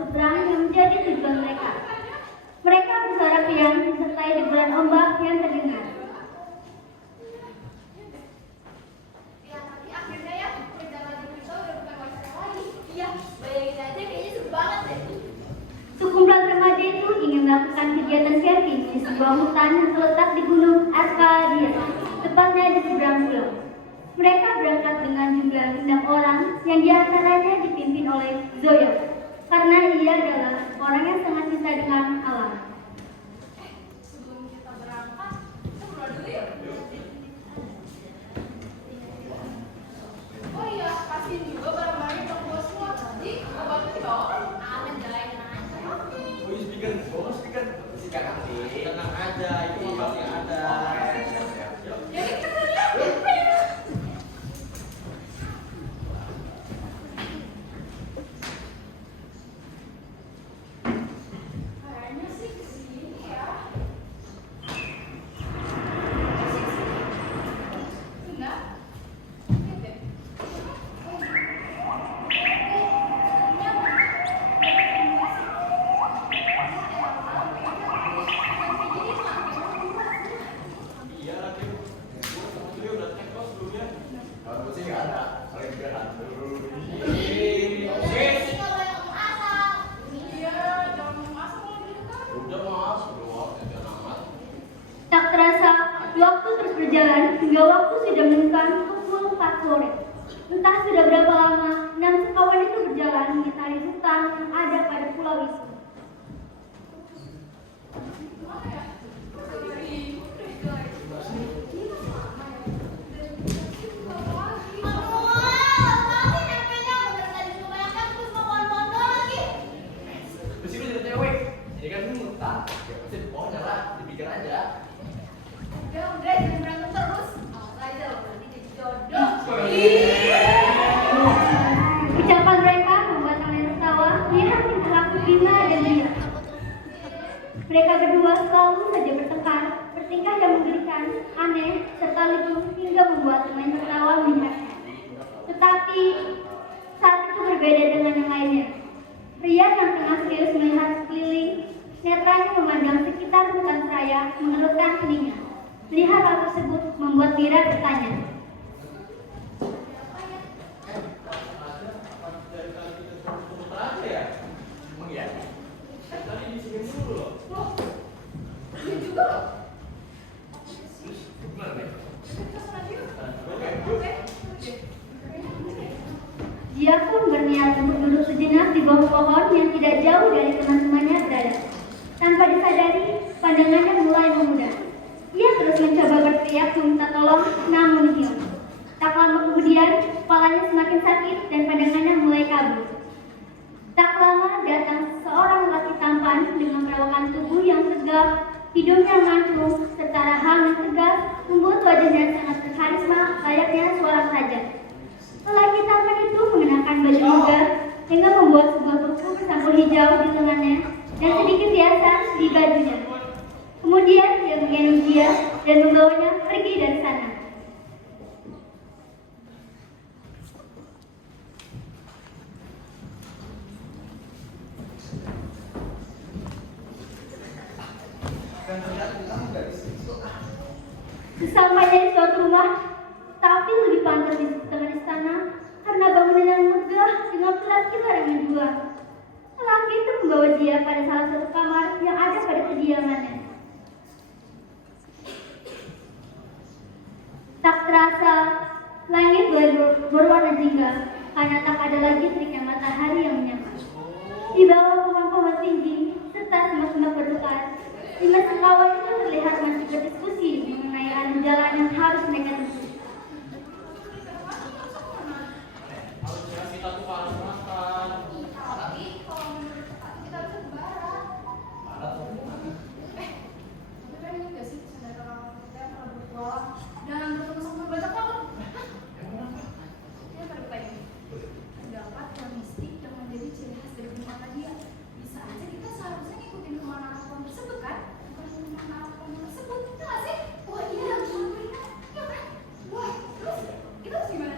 seberang yang menjadi tujuan mereka. Mereka bersuara riang disertai deburan ombak yang terdengar. Akhirnya ya, perjalanan kita udah bukan wacana lagi. Iya, bayangin aja kayaknya seru banget deh. Sekumpulan remaja itu ingin melakukan kegiatan camping di sebuah hutan yang terletak di Gunung Arcadia, tepatnya di seberang pulau. Mereka berangkat dengan jumlah 6 orang yang diantaranya dipimpin oleh Zoya, karena ia adalah orang yang sangat cinta dengan alam. Sebelum kita berangkat, kita berdoa dulu ya. Oh iya, kasihin juga barang-barang yang bawa semua. Jadi, abang dong. Aman jalanin aja. Oh iya, speaker. Sikat nanti. Tenang aja, itu pasti ada. Jadi kita lihat. Kayaknya sih kesini ya. Enggak. Lihat deh. Iya lagi. Gua udah cek kok sebelumnya. Kalau sih nggak ada. Paling juga hantu. Iya, jangan masuk kalau gitu kan. Udah mas, udah jangan amat. Tak terasa, waktu terus berjalan hingga waktu sudah menunjukkan pukul 4 sore. Entah sudah berapa lama, 6 sekawan itu berjalan mengitari hutan yang ada pada pulau itu. Gimana ya? Dari Terus itu jadi cewek. Jadi kan lu ngutang. Ya pasti pokoknya lah, dipikir aja. jangan berantem terus. Awas aja loh, nanti jadi jodoh. Ucapan mereka membuat kalian tertawa, lihat tingkah laku Bima dan Ria. Mereka berdua selalu saja bertengkar, bertingkah yang menggelikan, aneh, serta lucu hingga membuat teman tertawa melihatnya. Tetapi saat itu berbeda dengan yang lainnya. Ria yang tengah serius melihat sekeliling, netranya memandang sekitar hutan seraya, mengerutkan keningnya. Melihat hal tersebut membuat Mira bertanya. Dari tadi kita muter aja ya? Emang iya? Tadi di sini dulu loh. Loh, iya juga loh. Terus gimana nih? Kita sana yuk. Oke. Oke. Dia pun berniat untuk duduk sejenak di bawah pohon yang tidak jauh dari teman-temannya berada. Tanpa disadari, pandangannya mulai memudar. Ia terus mencoba berteriak meminta tolong, namun hilang. Tak lama kemudian, kepalanya semakin sakit dan pandangannya mulai kabur. Tak lama datang seorang lelaki tampan dengan perawakan tubuh yang tegap, hidungnya mancung, serta rahang yang tegas, membuat wajahnya sangat berkarisma, layaknya seorang raja. Lelaki tampan itu mengenakan baju bugar dengan membuat sebuah buku bersampul hijau di lengannya dan sedikit hiasan di bajunya. Kemudian dia menggendong dia dan membawanya pergi dari sana. Kan ternyata kamu nggak di situ. Sesampainya di suatu rumah, tapi lebih pantas di tengah istana karena bangunan yang megah dengan pilar-pilar yang menjual. Lelaki itu membawa dia pada salah satu kamar yang ada pada kediamannya. Tak terasa, langit mulai berwarna jingga karena tak ada lagi teriknya matahari yang menyamar. Di bawah pohon-pohon tinggi serta semak-semak berdekat, 5 sekawan itu terlihat masih berdiskusi mengenai arah jalan yang harus mereka tempuh. Harus jelas kita tuh harus makan. Tapi kalau menurut aku kita harus ke barat. Barat mau kemana? Tapi kan ini gak sih saudara kita pernah bertualang dan bertemu sama banyak laut. Emang apa? Dia berpengen terdapat yang mistik yang menjadi ciri khas dari rumah dia. Bisa aja kita seharusnya ngikutin kemana pohon tersebut kan? Bukan kemana pohon tersebut, ya nggak sih? Wah iya, iya kan? Wah, terus kita harus gimana?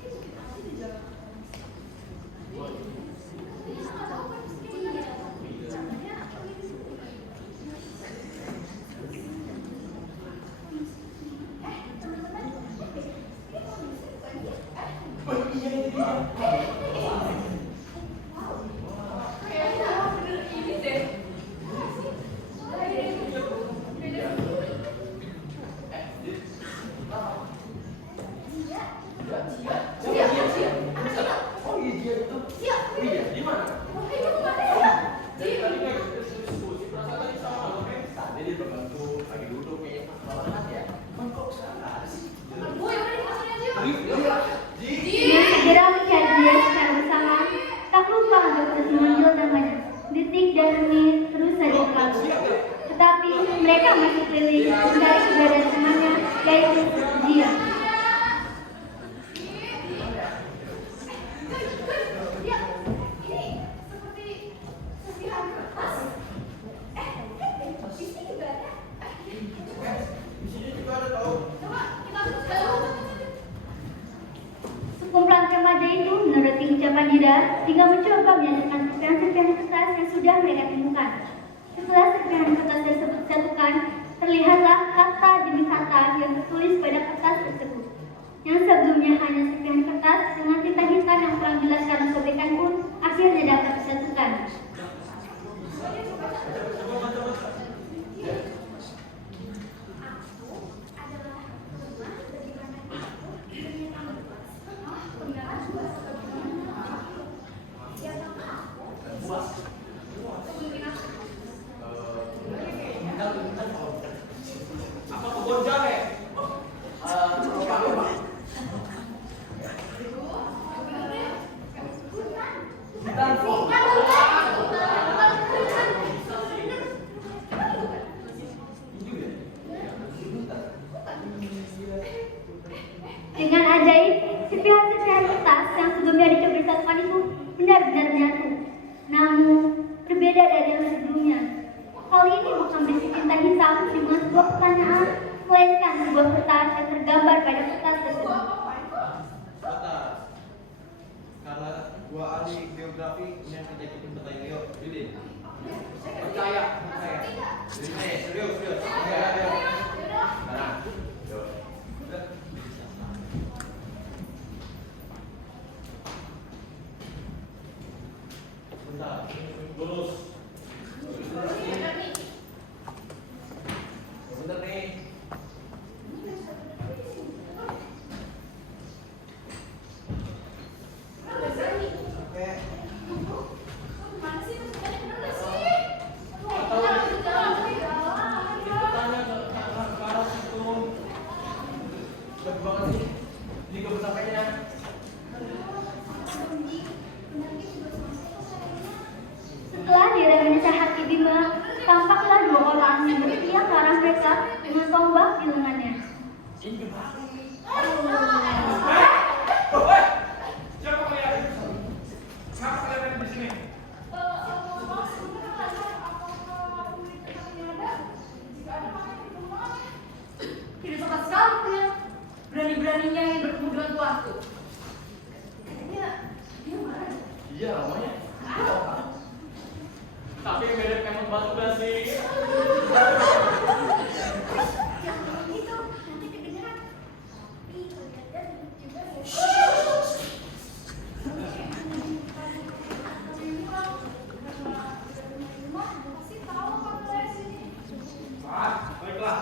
Itu kita aja di jalan. Kayaknya bener ini deh. Dia segera mencari dia secara bersamaan. Tak lupa untuk terus memanggil namanya. Detik dan menit terus saja berlalu. Tetapi mereka masih keliling mencari keberadaan temannya, yaitu dia. Sekumpulan remaja itu menuruti ucapan Dida hingga mencoba menyatukan serpihan-serpihan kertas yang sudah mereka temukan. Setelah serpihan kertas tersebut disatukan, terlihatlah kata demi kata yang tertulis pada kertas tersebut. Yang sebelumnya hanya serpihan kertas dengan tinta hitam yang kurang jelas karena sobekan pun akhirnya dapat disatukan. Apa kebun jahe? Dengan ajaib, serpihan-serpihan kertas yang sebelumnya dicoba disatukan itu benar-benar menyatu. Namun, berbeda dari yang sebelumnya. Kali ini bukan berisi tinta hitam dengan sebuah pertanyaan, melainkan sebuah kertas yang tergambar pada kertas tersebut. Karena gua ahli geografi yang kita ikutin peta ini yuk, Yudin. Percaya. Ini serius. Nah, yuk. Bentar, lurus. Bener nih. Setelah Dira menyesal hati Bima, tampaklah dua orang yang bertiap ke arah mereka dengan tombak di lengannya. Siapa kalian? Kenapa kalian ada di sini? Tidak sempat sekali ya. Berani-beraninya yang bertemu dengan tuanku. Kayaknya dia marah. Iya, namanya. Tapi mirip kemot batu gak sih? Jangan begitu, nanti kedengeran. Tapi kelihatan juga ya. Baiklah,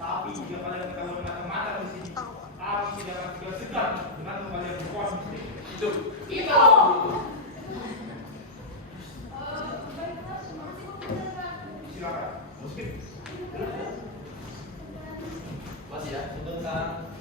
tapi jika kalian ketahuan mata-mata di sini, kami tidak akan tinggal segan dengan kalian berkuasa di sini. Itu. Silakan, musik. Masih ya, sebentar.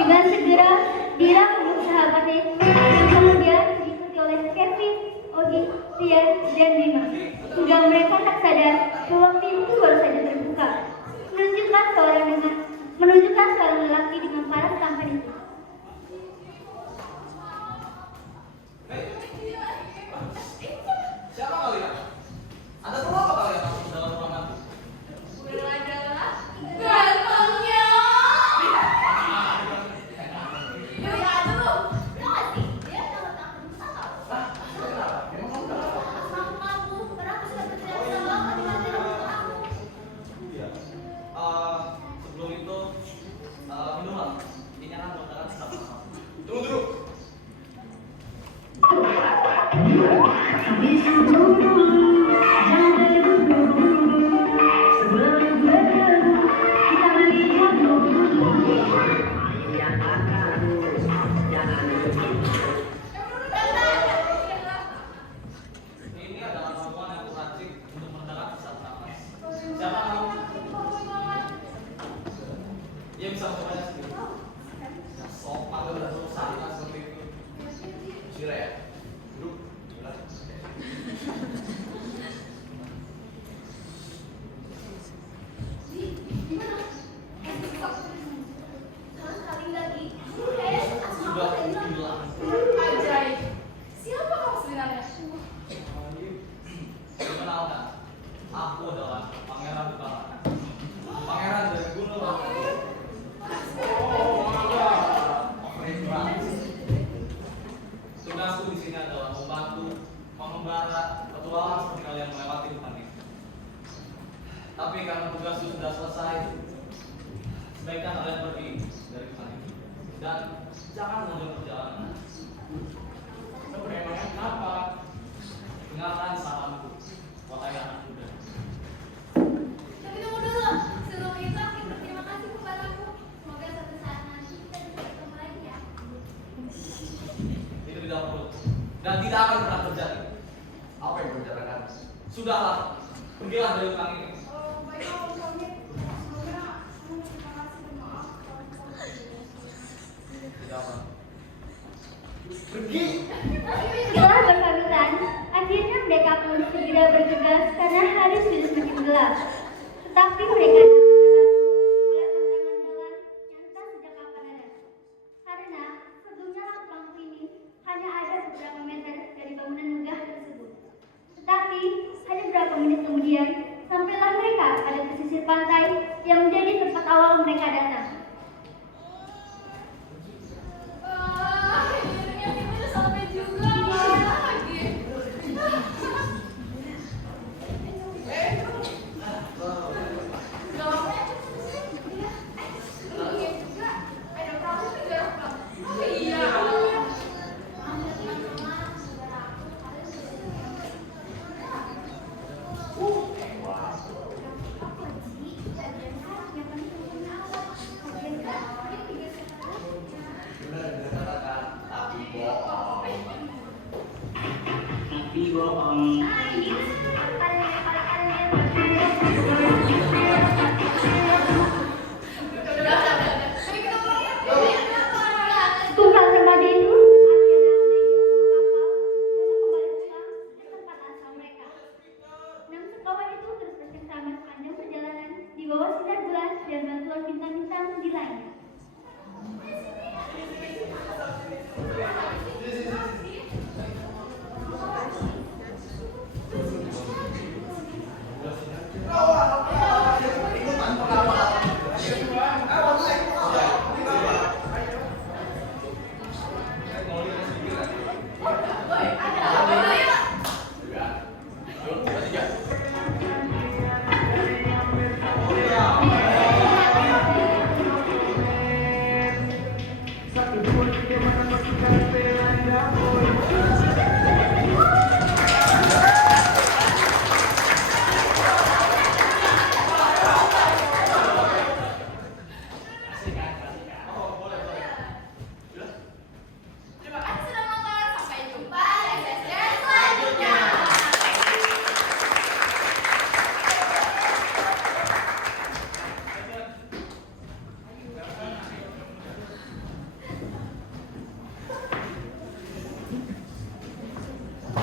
Dengan segera, Dira memeluk sahabatnya yang kemudian diikuti oleh Kevin, Ogi, Tia, dan Bima. Hingga mereka tak sadar bahwa pintu baru saja terbuka, menunjukkan seorang lelaki dengan paras tampan itu. Ini adalah ramuan yang kuracik untuk meredakan sesak nafas. Siapa kamu? Dia bisa mencobanya sendiri. Sopan dan sana seperti itu. Sira ya. Duduk. Gimana? Sekali lagi. Sudah hilang. Ajaib. Siapa kamu sebenarnya? Perkenalkan, aku adalah Pangeran Utara. Pangeran dari Gunung Batu. Tugasku di sini adalah membantu mengembara petualangan seperti kalian melewati hutan ini. Tapi karena tugasku sudah selesai, sebaiknya kalian pergi dari hutan ini dan jangan melanjutkan perjalanan. Memangnya kenapa? Dengarkan saranku, wahai anak muda. Tapi tunggu dulu. Sebelum itu aku berterima kasih kepadamu. Semoga suatu saat nanti kita bisa ketemu lagi ya. Itu tidak perlu dan tidak akan pernah terjadi. Apa yang berbicarakan? Sudahlah, pergilah dari hutan ini. Baiklah, Om Tommy. Semoga kamu terima kasih dan maaf kalau kamu Tidak apa. Pergi. Setelah berpamitan, akhirnya mereka pun segera bergegas karena hari sudah semakin gelap. Tetapi mereka dapat terbantu oleh tantangan jalan yang tak sejak kapan ada. Karena sebelumnya lampu ini hanya ada beberapa meter dari bangunan megah tersebut. Tetapi hanya beberapa menit kemudian sampailah mereka pada pesisir pantai yang menjadi tempat awal mereka datang. akhirnya kita udah sampai juga lagi. Jawabnya iya juga. Ada kamu juga. Oh iya. Maaf ya teman-teman, saudara aku kalian apa sih? Bagian kan yang penting punya alat. Bagian kan ini tiga sekali. Benar dikatakan, tapi bohong. Tapi bohong. Nah, ini kalian